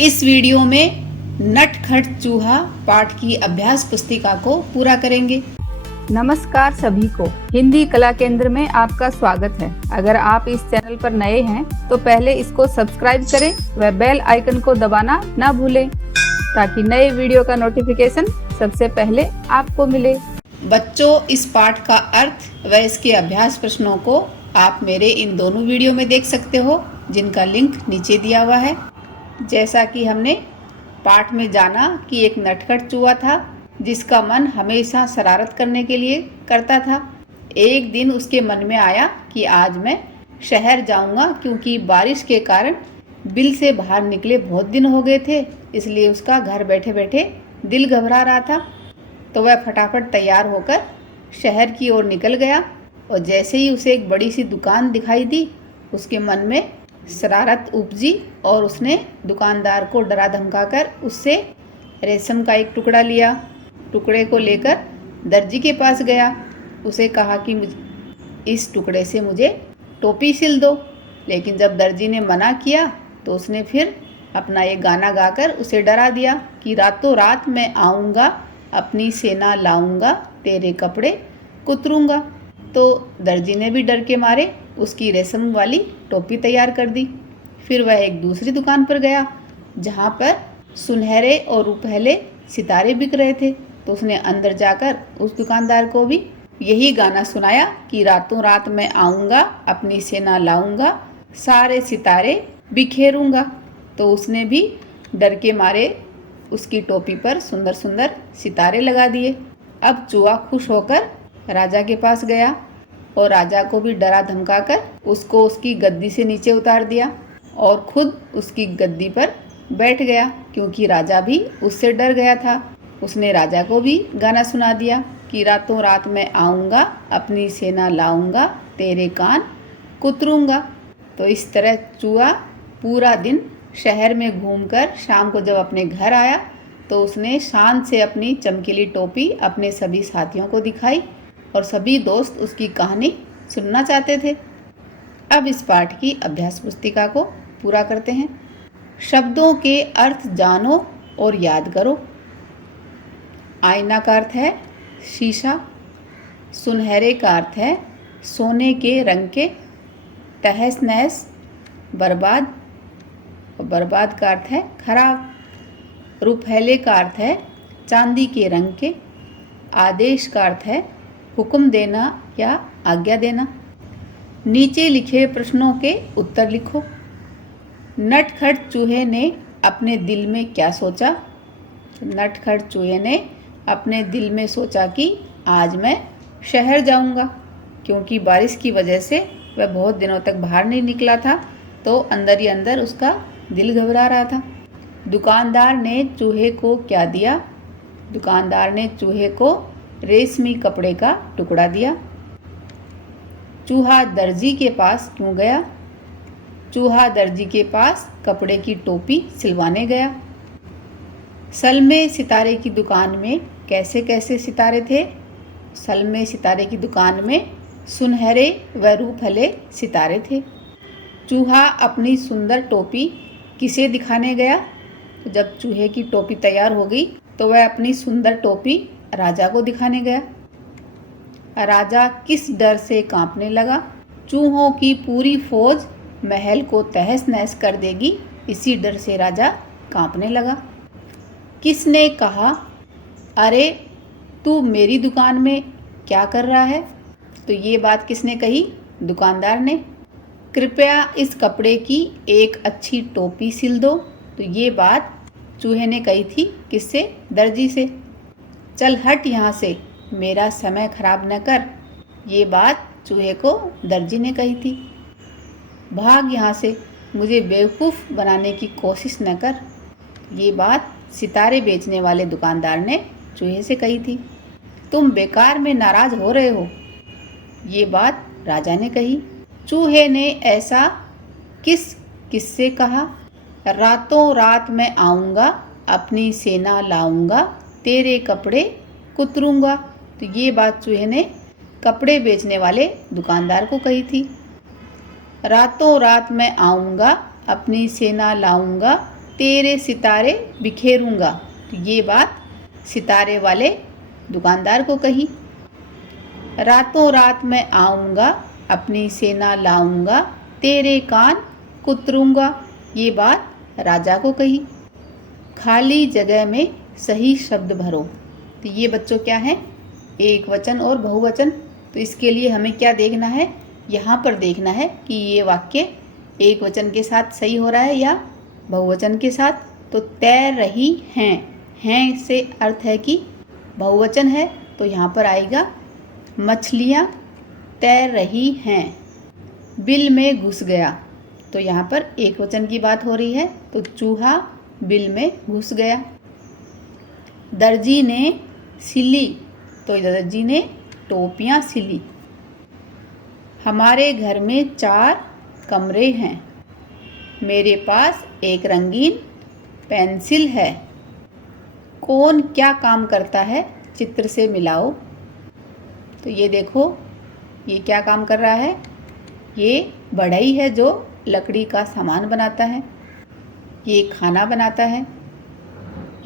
इस वीडियो में नटखट चूहा पाठ की अभ्यास पुस्तिका को पूरा करेंगे। नमस्कार सभी को, हिंदी कला केंद्र में आपका स्वागत है। अगर आप इस चैनल पर नए हैं तो पहले इसको सब्सक्राइब करें व बेल आइकन को दबाना ना भूलें ताकि नए वीडियो का नोटिफिकेशन सबसे पहले आपको मिले। बच्चों, इस पाठ का अर्थ व इसके अभ्यास प्रश्नों को आप मेरे इन दोनों वीडियो में देख सकते हो, जिनका लिंक नीचे दिया हुआ है। जैसा कि हमने पाठ में जाना कि एक नटखट चूहा था जिसका मन हमेशा शरारत करने के लिए करता था। एक दिन उसके मन में आया कि आज मैं शहर जाऊंगा, क्योंकि बारिश के कारण बिल से बाहर निकले बहुत दिन हो गए थे, इसलिए उसका घर बैठे बैठे दिल घबरा रहा था। तो वह फटाफट तैयार होकर शहर की ओर निकल गया और जैसे ही उसे एक बड़ी सी दुकान दिखाई दी, उसके मन में शरारत उपजी और उसने दुकानदार को डरा धमकाकर उससे रेशम का एक टुकड़ा लिया। टुकड़े को लेकर दर्जी के पास गया। उसे कहा कि इस टुकड़े से मुझे टोपी सिल दो। लेकिन जब दर्जी ने मना किया तो उसने फिर अपना एक गाना गाकर उसे डरा दिया कि रातों रात मैं आऊँगा, अपनी सेना लाऊंगा, तेरे कपड़े कुतरूंगा। तो दर्जी ने भी डर के मारे उसकी रेशम वाली टोपी तैयार कर दी। फिर वह एक दूसरी दुकान पर गया जहाँ पर सुनहरे और रुपहले सितारे बिक रहे थे। तो उसने अंदर जाकर उस दुकानदार को भी यही गाना सुनाया कि रातों रात मैं आऊँगा, अपनी सेना लाऊंगा, सारे सितारे बिखेरूंगा। तो उसने भी डर के मारे उसकी टोपी पर सुंदर सुंदर सितारे लगा दिए। अब चूहा खुश होकर राजा के पास गया और राजा को भी डरा धमकाकर उसको उसकी गद्दी से नीचे उतार दिया और खुद उसकी गद्दी पर बैठ गया, क्योंकि राजा भी उससे डर गया था। उसने राजा को भी गाना सुना दिया कि रातों रात मैं आऊँगा, अपनी सेना लाऊंगा, तेरे कान कुतरूंगा। तो इस तरह चूहा पूरा दिन शहर में घूमकर शाम को जब अपने घर आया तो उसने शान से अपनी चमकीली टोपी अपने सभी साथियों को दिखाई और सभी दोस्त उसकी कहानी सुनना चाहते थे। अब इस पाठ की अभ्यास पुस्तिका को पूरा करते हैं। शब्दों के अर्थ जानो और याद करो। आईना का अर्थ है शीशा, सुनहरे का अर्थ है सोने के रंग के, तहस नहस बर्बाद, और बर्बाद का अर्थ है खराब। रुपहले का अर्थ है चांदी के रंग के। आदेश का अर्थ है हुक्म देना या आज्ञा देना। नीचे लिखे प्रश्नों के उत्तर लिखो। नटखट चूहे ने अपने दिल में क्या सोचा? नटखट चूहे ने अपने दिल में सोचा कि आज मैं शहर जाऊंगा, क्योंकि बारिश की वजह से वह बहुत दिनों तक बाहर नहीं निकला था, तो अंदर ही अंदर उसका दिल घबरा रहा था। दुकानदार ने चूहे को क्या दिया? दुकानदार ने चूहे को रेशमी कपड़े का टुकड़ा दिया। चूहा दर्जी के पास क्यों गया? चूहा दर्जी के पास कपड़े की टोपी सिलवाने गया। सलमे सितारे की दुकान में कैसे कैसे सितारे थे? सलमे सितारे की दुकान में सुनहरे व रूपहले सितारे थे। चूहा अपनी सुंदर टोपी किसे दिखाने गया? तो जब चूहे की टोपी तैयार हो गई तो वह अपनी सुंदर टोपी राजा को दिखाने गया। राजा किस डर से कांपने लगा? चूहों की पूरी फौज महल को तहस नहस कर देगी, इसी डर से राजा कांपने लगा। किसने कहा, अरे तू मेरी दुकान में क्या कर रहा है? तो ये बात किसने कही? दुकानदार ने। कृपया इस कपड़े की एक अच्छी टोपी सिल दो। तो ये बात चूहे ने कही थी किससे? दर्जी से। चल हट यहाँ से, मेरा समय खराब न कर। ये बात चूहे को दर्जी ने कही थी। भाग यहाँ से, मुझे बेवकूफ़ बनाने की कोशिश न कर। ये बात सितारे बेचने वाले दुकानदार ने चूहे से कही थी। तुम बेकार में नाराज़ हो रहे हो। ये बात राजा ने कही। चूहे ने ऐसा किससे कहा? रातों रात मैं आऊँगा, अपनी सेना लाऊंगा, तेरे कपड़े कुतरूंगा। तो ये बात चूहे ने कपड़े बेचने वाले दुकानदार को कही थी। रातों रात मैं आऊँगा, अपनी सेना लाऊंगा, तेरे सितारे बिखेरूंगा। तो ये बात सितारे वाले दुकानदार को कही। रातों रात मैं आऊँगा, अपनी सेना लाऊंगा, तेरे कान कुतरूंगा। ये बात राजा को कही। खाली जगह में सही शब्द भरो। तो ये बच्चों क्या है, एक वचन और बहुवचन। तो इसके लिए हमें क्या देखना है, यहाँ पर देखना है कि ये वाक्य एक वचन के साथ सही हो रहा है या बहुवचन के साथ। तो तैर रही हैं से अर्थ है कि बहुवचन है, तो यहाँ पर आएगा मछलियाँ तैर रही हैं। बिल में घुस गया, तो यहाँ पर एक वचन की बात हो रही है, तो चूहा बिल में घुस गया। दर्जी ने सिली, तो दर्जी ने टोपियाँ सिली। हमारे घर में 4 कमरे हैं, मेरे पास एक रंगीन पेंसिल है। कौन क्या काम करता है, चित्र से मिलाओ। तो ये देखो, ये क्या काम कर रहा है, ये बढ़ई है जो लकड़ी का सामान बनाता है। ये खाना बनाता है।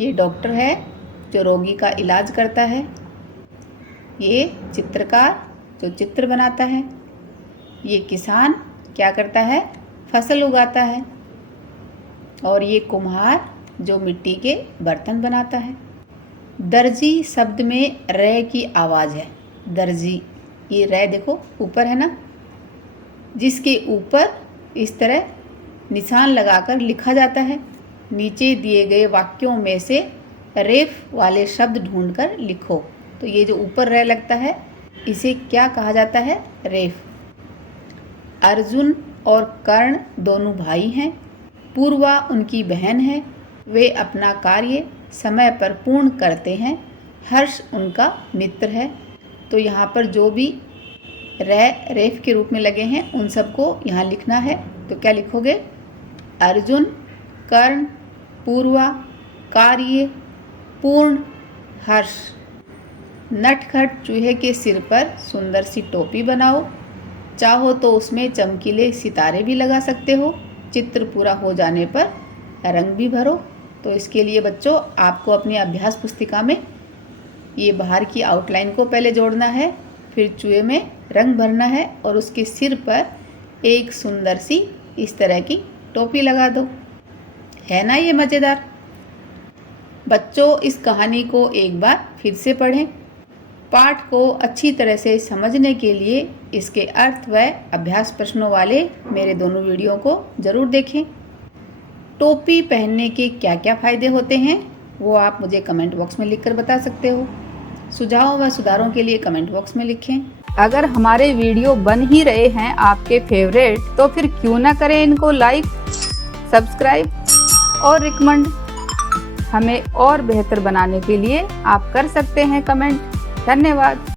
ये डॉक्टर है जो रोगी का इलाज करता है। ये चित्रकार जो चित्र बनाता है। ये किसान क्या करता है, फसल उगाता है। और ये कुम्हार जो मिट्टी के बर्तन बनाता है। दर्जी शब्द में रे की आवाज़ है। दर्जी, ये रे देखो ऊपर है ना, जिसके ऊपर इस तरह निशान लगाकर लिखा जाता है। नीचे दिए गए वाक्यों में से रेफ वाले शब्द ढूंढकर लिखो। तो ये जो ऊपर रे लगता है, इसे क्या कहा जाता है, रेफ। अर्जुन और कर्ण दोनों भाई हैं। पूर्वा उनकी बहन है। वे अपना कार्य समय पर पूर्ण करते हैं। हर्ष उनका मित्र है। तो यहाँ पर जो भी रेफ के रूप में लगे हैं उन सबको यहाँ लिखना है। तो क्या लिखोगे, अर्जुन, कर्ण, पूर्वा, कार्य, पूर्ण, हर्ष। नटखट चूहे के सिर पर सुंदर सी टोपी बनाओ। चाहो तो उसमें चमकीले सितारे भी लगा सकते हो। चित्र पूरा हो जाने पर रंग भी भरो। तो इसके लिए बच्चों आपको अपनी अभ्यास पुस्तिका में ये बाहर की आउटलाइन को पहले जोड़ना है, फिर चूहे में रंग भरना है और उसके सिर पर एक सुंदर सी इस तरह की टोपी लगा दो। है ना ये मज़ेदार। बच्चों इस कहानी को एक बार फिर से पढ़ें। पाठ को अच्छी तरह से समझने के लिए इसके अर्थ व अभ्यास प्रश्नों वाले मेरे दोनों वीडियो को ज़रूर देखें। टोपी पहनने के क्या क्या फ़ायदे होते हैं वो आप मुझे कमेंट बॉक्स में लिखकर बता सकते हो। सुझाव व सुधारों के लिए कमेंट बॉक्स में लिखें। अगर हमारे वीडियो बन ही रहे हैं आपके फेवरेट, तो फिर क्यों ना करें इनको लाइक, सब्सक्राइब और रिकमेंड। हमें और बेहतर बनाने के लिए आप कर सकते हैं कमेंट। धन्यवाद।